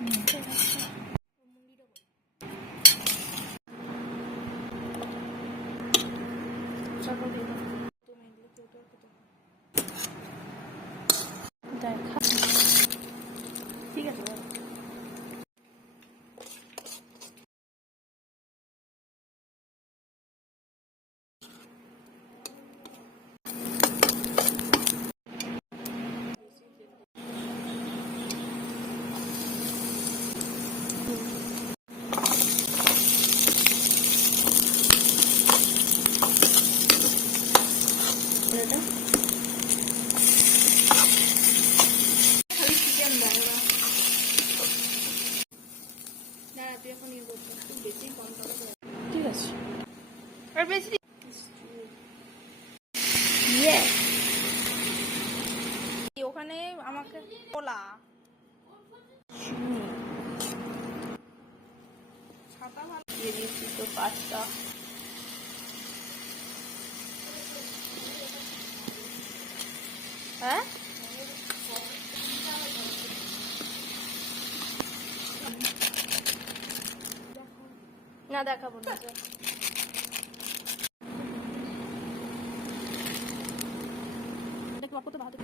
ঠিক আছে খালি চিকেন দেয় ওরা। দাঁড়া তুই এখন ইয়ে করছিস, একটু বেশি কম করে। ঠিক আছে আর বেশি ওখানে আমাকে পোলা ছাতা ভালো দিয়ে দিয়েছি তো 5টা। হ্যাঁ না দেখাবো না দেখো আপু তো ভালো